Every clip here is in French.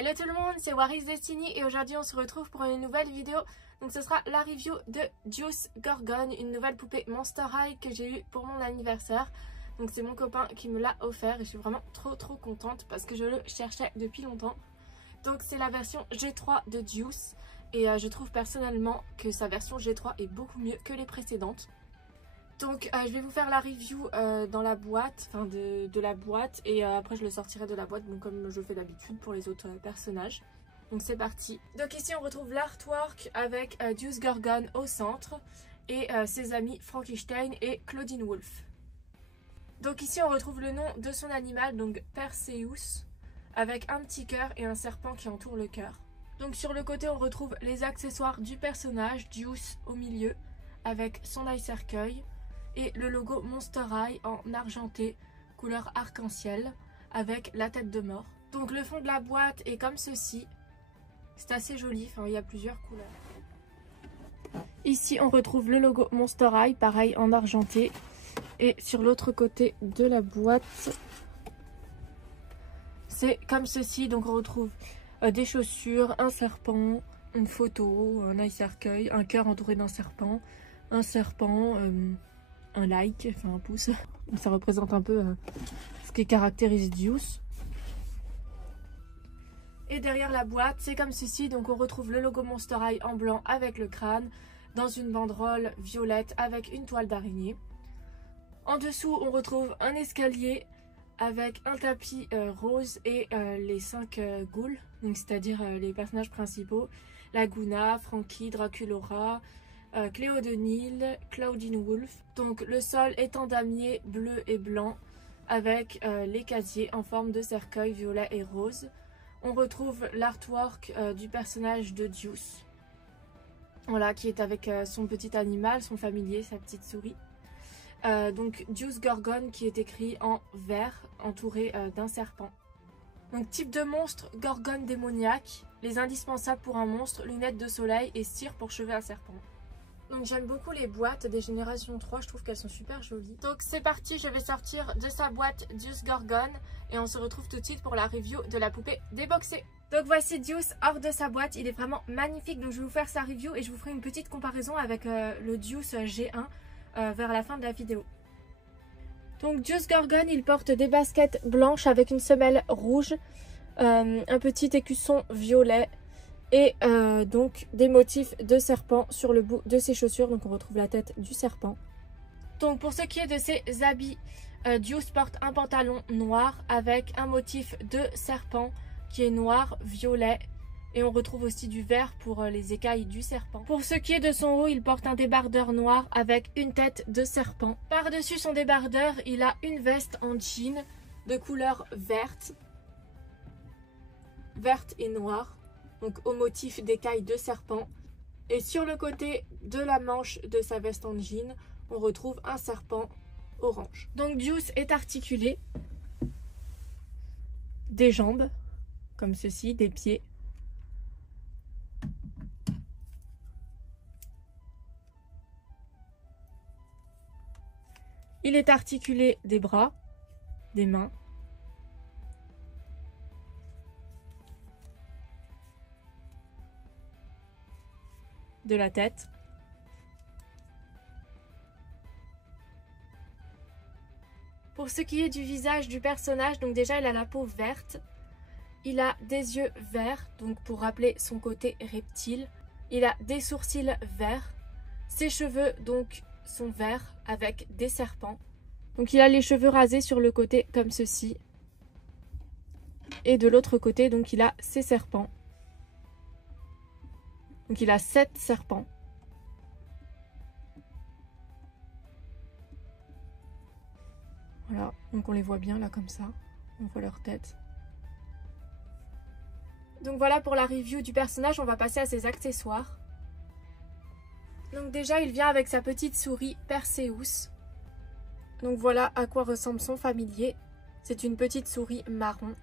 Hello tout le monde, c'est Waris Destiny et aujourd'hui on se retrouve pour une nouvelle vidéo. Donc ce sera la review de Juice Gorgon, une nouvelle poupée Monster High que j'ai eue pour mon anniversaire. Donc c'est mon copain qui me l'a offert et je suis vraiment trop contente parce que je le cherchais depuis longtemps. Donc c'est la version G3 de Juice et je trouve personnellement que sa version G3 est beaucoup mieux que les précédentes. Donc je vais vous faire la review dans la boîte, enfin de la boîte et après je le sortirai de la boîte, bon, comme je fais d'habitude pour les autres personnages. Donc c'est parti. Donc ici on retrouve l'artwork avec Juice Gorgon au centre et ses amis Frankenstein et Claudine Wolf. Donc ici on retrouve le nom de son animal, donc Perseus, avec un petit cœur et un serpent qui entoure le cœur. Donc sur le côté on retrouve les accessoires du personnage, Juice au milieu, avec son eye cercueil. Et le logo Monster High en argenté, couleur arc-en-ciel, avec la tête de mort. Donc le fond de la boîte est comme ceci. C'est assez joli, enfin il y a plusieurs couleurs. Ici on retrouve le logo Monster High, pareil en argenté. Et sur l'autre côté de la boîte, c'est comme ceci. Donc on retrouve des chaussures, un serpent, une photo, un eye cercueil, un cœur entouré d'un serpent, un serpent... un like, enfin un pouce. Ça représente un peu ce qui caractérise Juice. Et derrière la boîte, c'est comme ceci. Donc on retrouve le logo Monster High en blanc avec le crâne, dans une banderole violette avec une toile d'araignée. En dessous, on retrouve un escalier avec un tapis rose et les 5 ghouls, donc c'est-à-dire les personnages principaux, Laguna, Frankie, Draculora, Cléo de Nil, Claudine Wolf. Donc le sol est en damier bleu et blanc avec les casiers en forme de cercueil violet et rose. On retrouve l'artwork du personnage de Juice, voilà, qui est avec son petit animal, son familier, sa petite souris. Donc Juice Gorgon qui est écrit en vert entouré d'un serpent. Donc type de monstre, Gorgone démoniaque, les indispensables pour un monstre, lunettes de soleil et cire pour cheveux à serpent. Donc j'aime beaucoup les boîtes des générations 3, je trouve qu'elles sont super jolies. Donc c'est parti, je vais sortir de sa boîte Juice Gorgon et on se retrouve tout de suite pour la review de la poupée déboxée. Donc voici Juice hors de sa boîte, il est vraiment magnifique, donc je vais vous faire sa review et je vous ferai une petite comparaison avec le Juice G1 vers la fin de la vidéo. Donc Juice Gorgon, il porte des baskets blanches avec une semelle rouge, un petit écusson violet, et donc des motifs de serpent sur le bout de ses chaussures. Donc on retrouve la tête du serpent. Donc pour ce qui est de ses habits, Juice porte un pantalon noir avec un motif de serpent qui est noir, violet. Et on retrouve aussi du vert pour les écailles du serpent. Pour ce qui est de son haut, il porte un débardeur noir avec une tête de serpent. Par-dessus son débardeur, il a une veste en jean de couleur verte et noire. Donc au motif d'écailles de serpent. Et sur le côté de la manche de sa veste en jean, on retrouve un serpent orange. Donc Juice est articulé, des jambes, comme ceci, des pieds. Il est articulé des bras, des mains. De la tête. Pour ce qui est du visage du personnage, donc déjà il a la peau verte, il a des yeux verts, donc pour rappeler son côté reptile, il a des sourcils verts, ses cheveux donc sont verts avec des serpents, donc il a les cheveux rasés sur le côté comme ceci, et de l'autre côté donc il a ses serpents. Donc il a 7 serpents. Voilà, donc on les voit bien là comme ça. On voit leur tête. Donc voilà pour la review du personnage, on va passer à ses accessoires. Donc déjà il vient avec sa petite souris Perseus. Donc voilà à quoi ressemble son familier. C'est une petite souris marron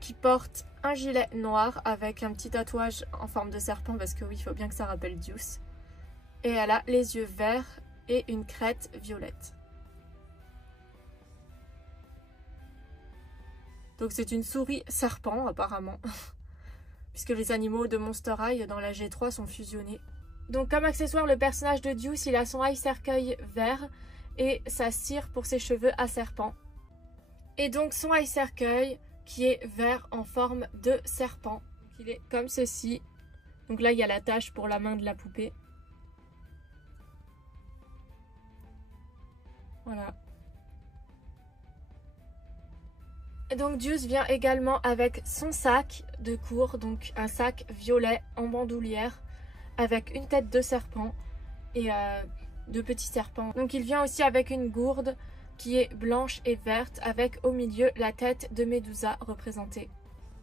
qui porte un gilet noir avec un petit tatouage en forme de serpent parce que oui, il faut bien que ça rappelle Juice. Et elle a les yeux verts et une crête violette. Donc c'est une souris serpent apparemment. puisque les animaux de Monster High dans la G3 sont fusionnés. Donc comme accessoire, le personnage de Deuce, il a son eye cercueil vert et sa cire pour ses cheveux à serpent. Et donc son eye cercueil qui est vert en forme de serpent. Il est comme ceci. Donc là il y a la tache pour la main de la poupée. Voilà. Et donc Deuce vient également avec son sac de cours, donc un sac violet en bandoulière avec une tête de serpent et de petits serpents. Donc il vient aussi avec une gourde qui est blanche et verte avec au milieu la tête de Médusa représentée.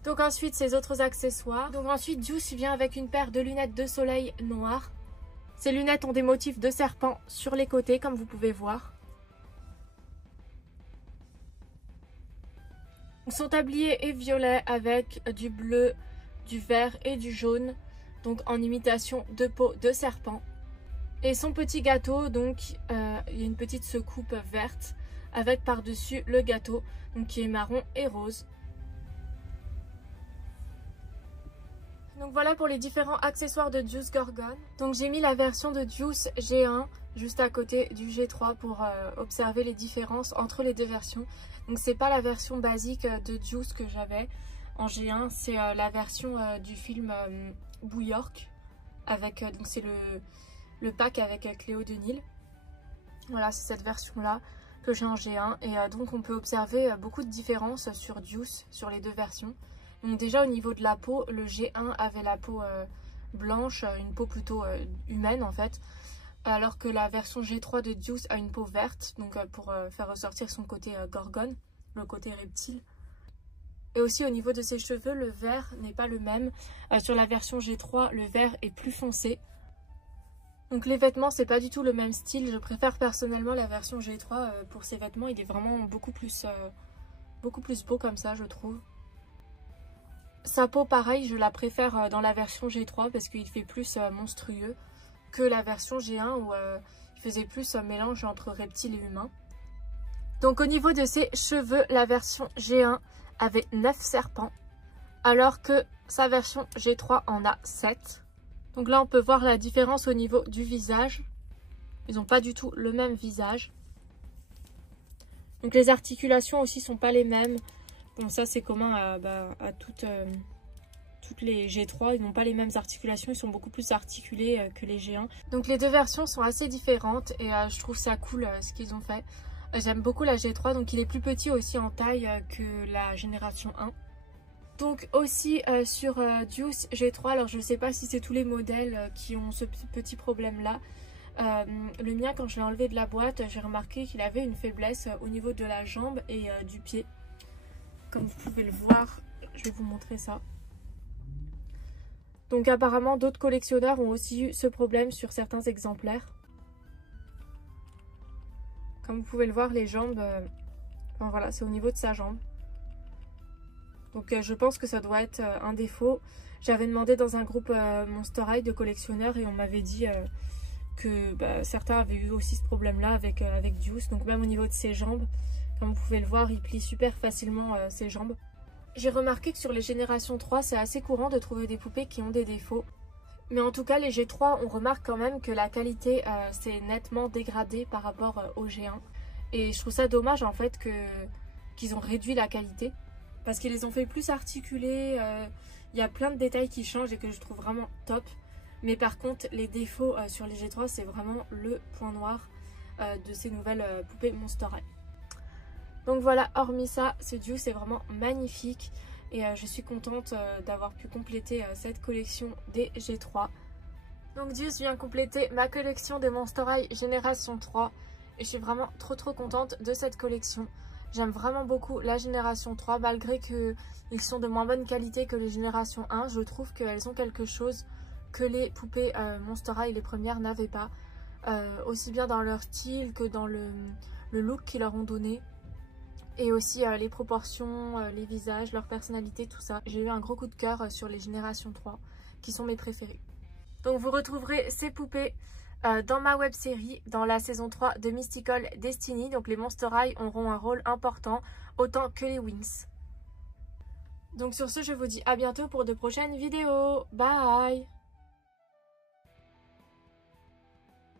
Donc ensuite ses autres accessoires. Donc ensuite Deuce vient avec une paire de lunettes de soleil noires. Ces lunettes ont des motifs de serpent sur les côtés comme vous pouvez voir. Son tablier est violet avec du bleu, du vert et du jaune. Donc en imitation de peau de serpent. Et son petit gâteau, donc il y a une petite secoupe verte avec par-dessus le gâteau, donc qui est marron et rose. Donc voilà pour les différents accessoires de Deuce Gorgon. Donc j'ai mis la version de Deuce G1 juste à côté du G3 pour observer les différences entre les deux versions. Donc c'est pas la version basique de Deuce que j'avais en G1, c'est la version du film Bouillork, avec donc c'est le pack avec Cléo de Nil. Voilà, c'est cette version là que j'ai en G1 et donc on peut observer beaucoup de différences sur Deuce, sur les deux versions. Donc déjà au niveau de la peau, le G1 avait la peau blanche, une peau plutôt humaine en fait, alors que la version G3 de Deuce a une peau verte, donc pour faire ressortir son côté gorgone, le côté reptile. Et aussi au niveau de ses cheveux, le vert n'est pas le même. Sur la version G3, le vert est plus foncé. Donc les vêtements, c'est pas du tout le même style. Je préfère personnellement la version G3 pour ses vêtements. Il est vraiment beaucoup plus beau comme ça, je trouve. Sa peau, pareil, je la préfère dans la version G3 parce qu'il fait plus monstrueux que la version G1 où il faisait plus un mélange entre reptile et humain. Donc au niveau de ses cheveux, la version G1 avait 9 serpents, alors que sa version G3 en a 7. Donc là, on peut voir la différence au niveau du visage. Ils n'ont pas du tout le même visage. Donc les articulations aussi sont pas les mêmes. Bon, ça c'est commun à toutes les G3. Ils n'ont pas les mêmes articulations. Ils sont beaucoup plus articulés que les G1. Donc les deux versions sont assez différentes et je trouve ça cool ce qu'ils ont fait. J'aime beaucoup la G3, donc il est plus petit aussi en taille que la génération 1. Donc aussi sur Deuce G3, alors je ne sais pas si c'est tous les modèles qui ont ce petit problème là. Le mien, quand je l'ai enlevé de la boîte, j'ai remarqué qu'il avait une faiblesse au niveau de la jambe et du pied. Comme vous pouvez le voir, je vais vous montrer ça. Donc apparemment d'autres collectionneurs ont aussi eu ce problème sur certains exemplaires. Comme vous pouvez le voir, les jambes, enfin voilà, c'est au niveau de sa jambe. Donc je pense que ça doit être un défaut. J'avais demandé dans un groupe Monster High de collectionneurs et on m'avait dit que certains avaient eu aussi ce problème-là avec Deuce. Donc même au niveau de ses jambes, comme vous pouvez le voir, il plie super facilement ses jambes. J'ai remarqué que sur les générations 3, c'est assez courant de trouver des poupées qui ont des défauts. Mais en tout cas, les G3, on remarque quand même que la qualité s'est nettement dégradée par rapport au G1. Et je trouve ça dommage en fait qu'ils ont réduit la qualité. Parce qu'ils les ont fait plus articulés. Il y a plein de détails qui changent et que je trouve vraiment top. Mais par contre, les défauts sur les G3, c'est vraiment le point noir de ces nouvelles poupées Monster High. Donc voilà, hormis ça, ce Deuce est vraiment magnifique. Et je suis contente d'avoir pu compléter cette collection des G3. Donc Deuce vient compléter ma collection des Monster High Génération 3. Et je suis vraiment trop contente de cette collection. J'aime vraiment beaucoup la Génération 3. Malgré qu'ils sont de moins bonne qualité que les Génération 1. Je trouve qu'elles ont quelque chose que les poupées Monster High, les premières, n'avaient pas. Aussi bien dans leur style que dans le look qu'ils leur ont donné. Et aussi les proportions, les visages, leur personnalité, tout ça. J'ai eu un gros coup de cœur sur les Générations 3, qui sont mes préférées. Donc vous retrouverez ces poupées dans ma web série, dans la saison 3 de Mystical Destiny. Donc les Monster High auront un rôle important, autant que les Winx. Donc sur ce, je vous dis à bientôt pour de prochaines vidéos. Bye!